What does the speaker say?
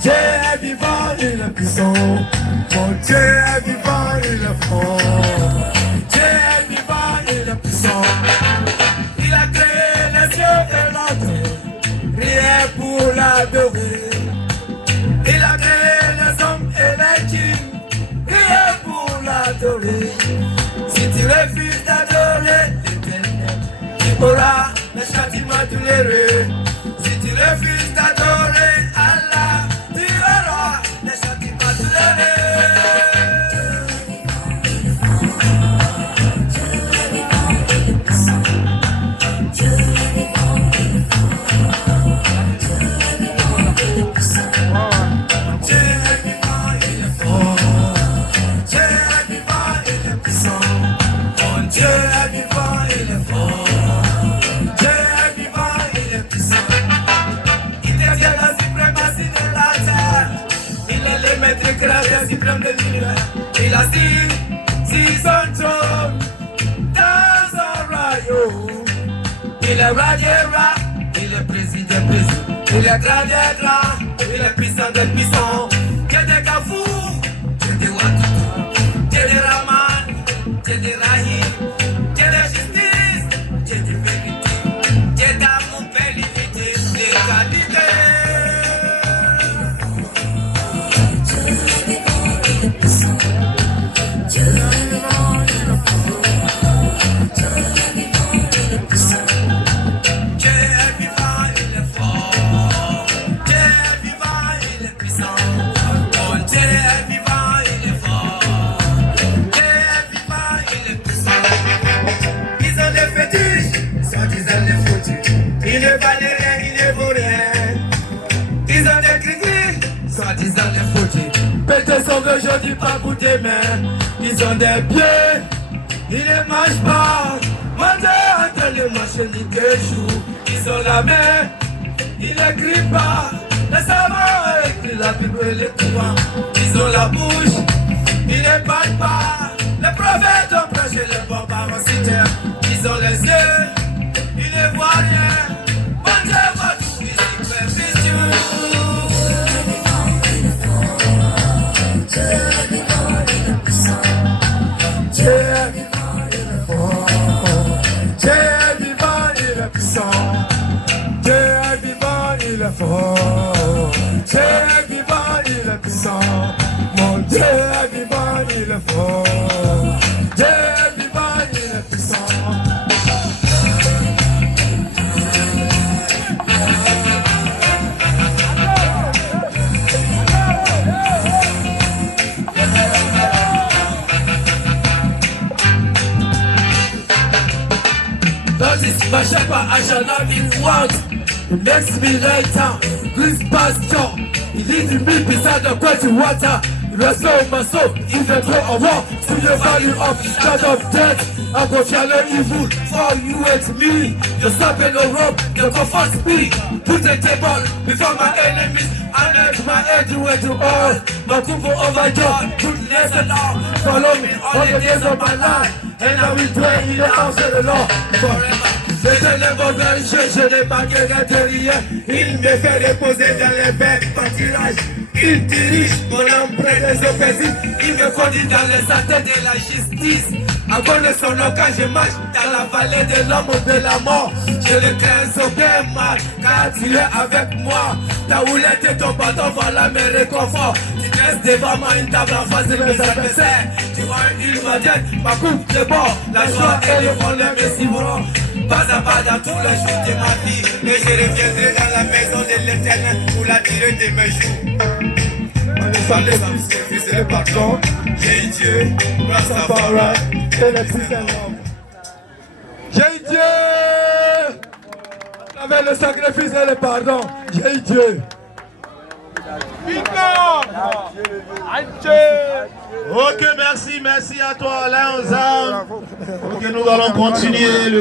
Dieu est vivant, il est puissant. Mon Dieu est vivant, il est fort. Dieu est vivant, il est puissant. Il a créé les cieux et la terre, rien pour l'adorer. Il a créé les hommes et les kings, rien pour l'adorer. Si tu refuses d'adorer l'Éternel, tu auras le châtiment douloureux. Si tu refuses d'adorer Allah, tu auras le châtiment douloureux. Il a si son trône dans un royaume. Il est roi des rois, il est président des présidents. Il est grand des grands, il est puissant des puissants. Dieu des Gafour, Dieu des Watutu, Dieu des Raman, Dieu des Rahim, Dieu de justice, Dieu de vérité, Dieu d'amour, pérennité, d'égalité. Peut-être sont aujourd'hui pas pour demain. Ils ont des pieds, ils ne mangent pas. Manger entre les marchés ni que jour. Ils ont la main, ils ne crient pas. Les savants écrivent la Bible et les courants. Ils ont la bouche, ils ne parlent pas. Les prophètes ont prêché les bons parents cités. Ils ont les yeux, ils ne voient rien. Manger votre tout, ils superfisent. Dieu est vivant, il est puissant. Dieu est vivant, il est fort. Dieu est vivant, il est puissant. Dieu est vivant, il est fort. Dieu est vivant, il est puissant. Mon Dieu est vivant, il est fort. Dieu est vivant, il est puissant. My shepherd, I shall not be want. He makes me lie down, green pasture. He leads me beside the quiet water. He restores my soul, even though I walk to the valley of the shadow of death. I go challenge evil for you and me. Your serpent or rope, you comfort me. Put a table before my enemies. I let my head to all. My cup overjoyed, goodness and all. Follow me all the days of my life, and I will dwell in the house of the Lord forever. Je ne vois pas je n'ai pas de rien. Il me fait reposer dans les verts pâtirages. Il dirige mon âme près des opposés. Il me conduit dans les sentiers de la justice. À cause de son nom, quand je marche dans la vallée de l'homme de la mort, je ne crains aucun mal, car tu es avec moi. Ta houlette et ton bâton, voilà mes réconforts. Tu restes devant moi une table en face de mes adversaires. Tu vois une huile ma coupe de bord. La joie et le bonheur me suivront. Pas à pas dans tous les jours de ma vie. Et je reviendrai dans la maison de l'Éternel pour la durée de mes jours. On est parlé comme service et le pardon. J'ai Dieu, Rastafari, et le Christ j'ai Dieu, à travers le sacrifice et le pardon. J'ai Dieu. Ok, merci à toi Alain Ozan. Ok, nous allons continuer.